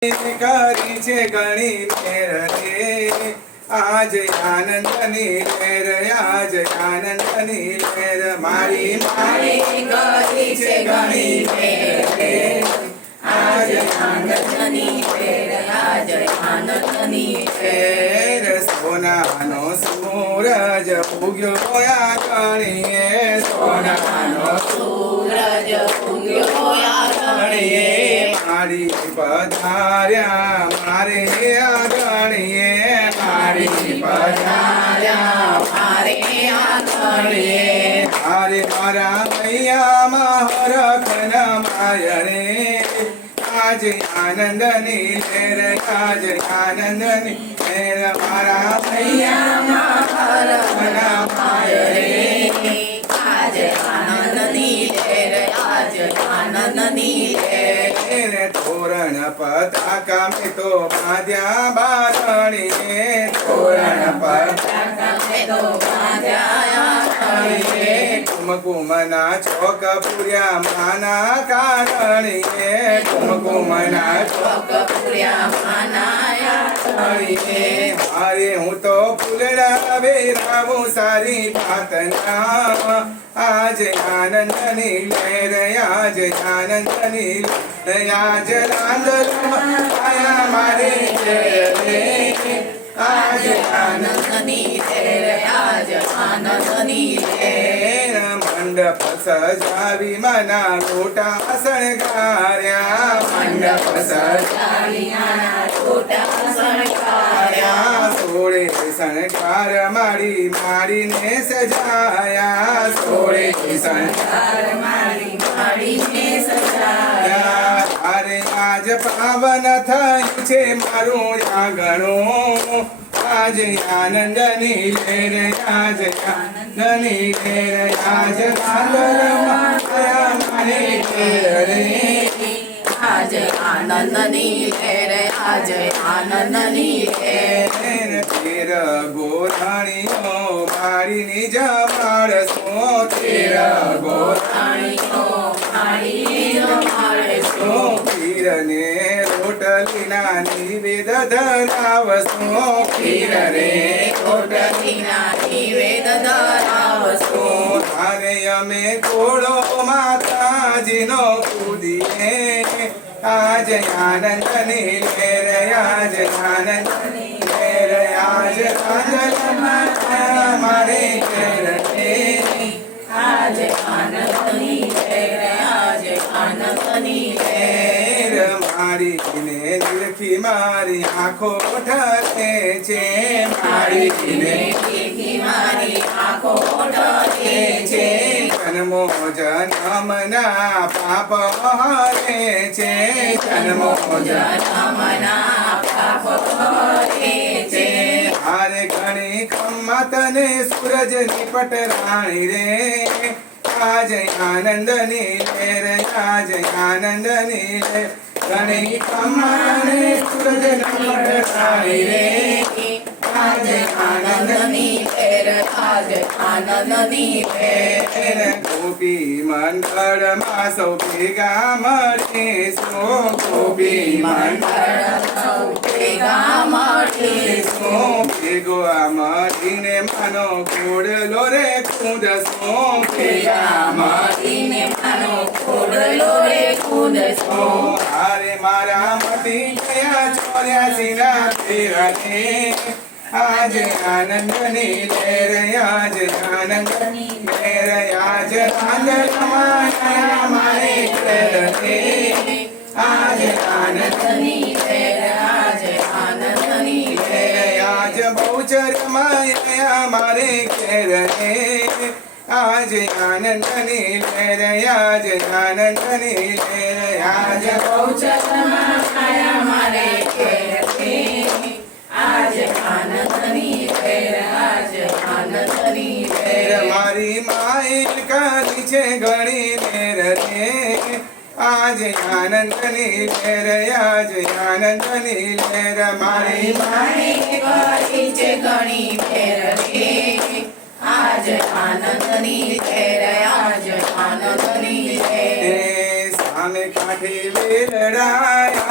કરી છે ઘણી મેર રે આજ આનંદની લહેર આજ આનંદની લહેર મારી મારી કરી છે ઘણી મેર રે આજ આનંદની લહેર આજ આનંદની લહેર સોનાનો સૂરજ ઉગ્યો આ કણીએ સોનાનો સૂરજ ઉગ્યો આ કણીએ મારી પધાર્યા મારે આંગણીએ મારી પધાર્યા મારે આંગણીએ મારે મારા મૈયામાં હરખ નમાય રે આજ આનંદની લહેર આજ આનંદની લહેર મારા મૈયામાં હરખ નમાય રે આજ આનંદની લહેર આજ આનંદની લહેર તોરણ પતાકા મેં તો બાંધ્યા બારણીએ તોરણ પતાકા મેં તો બાંધ્યા બારણીએ કુમકુમના ચોક પૂર્યા માના કારણીએ કુમકુમના ચોક પૂર્યા માના કારણીએ મારે હું તો ફૂલડા વેરાવું સારી પ્રાર્થના આજ આનંદની લહેર આજ આનંદની લહેર આજ આનંદમાં આયા મારે રે આજ આનંદની લહેર આજ આનંદની લહેર મંડપ સજાવી મના લોટા શણગાર્યા મંડપ સજાવી મના લોટા શણગાર્યા સોળે શણગાર માડી માડીને સજાયા સોળે શણગાર માડી માડીને સજાયા અરે આજ પાવન થયું છે મારું આંગણું આજ આનંદની લહેર આજ આનંદની લહેર આજ આનંદમાં મારે રે આજ આનંદની લહેર આજ આનંદની લહેર તેર ગોરાણીઓ મારીની જમાડશો તેર ગોરાણીઓ મારીની જમાડશો પીરને રોટલીના નિવેદ ધરાવશો પીર રે રોટલીના નિવેદ ધરાવશો તારે અમે ઘોડો માતાજીનો કૂદીએ આજ આનંદની લહેર આજ આનંદની લહેર આજ આનંદમાં મારે રે આજ આનંદની લહેર આજ આનંદની લહેર મારીને નિરખી મારી આંખો ઠરે છે મારીને નિરખી મારી આંખો ઠરે છે જન્મો જન્મના પાપ હરે છે જન્મો જન્મના પાપ હરે છે હારે ઘણી ખમ્મા તને સૂરજ નિપટ રાણી રે આજ આનંદની લહેર આજ આનંદની લહેર ઘણી ખમ્મા ને સૂરજ નિપટ રાણી રે આજ આનંદની લહેર આજ આનંદની લહેર ગોપી મંડળમાં સૌ ભેગા મળીશું ગોપી મંડળ સૌ ભેગા મળીશું ભેગો મળીને માનો ઘોડલો રે કૂદશો ભેગા મળીને માનો ઘોડલો રે કૂદશો હારે મારા મતી ગયા 84 ના ફેરને આજ આનંદની લહેર આજ આનંદની લહેર આજ આનંદમાં મારે રે આજ આનંદની લહેર આજ આનંદની લહેર આજ બહુચરમાં મારે ઘેર રે આજ આનંદની લહેર આજ આનંદની લહેર આજ બહુચરમાં મારે ઘેર રે આજ આનંદની લહેર આજ આનંદની લહેર મારી માએ કરી છે ઘણી મેર રે આજ આનંદની લહેર આજ આનંદની લહેર મારી માએ કરી છે ઘણી મેર રે આજ આનંદની લહેર આજ આનંદની લહેર સામે કાંઠે વેલડાયા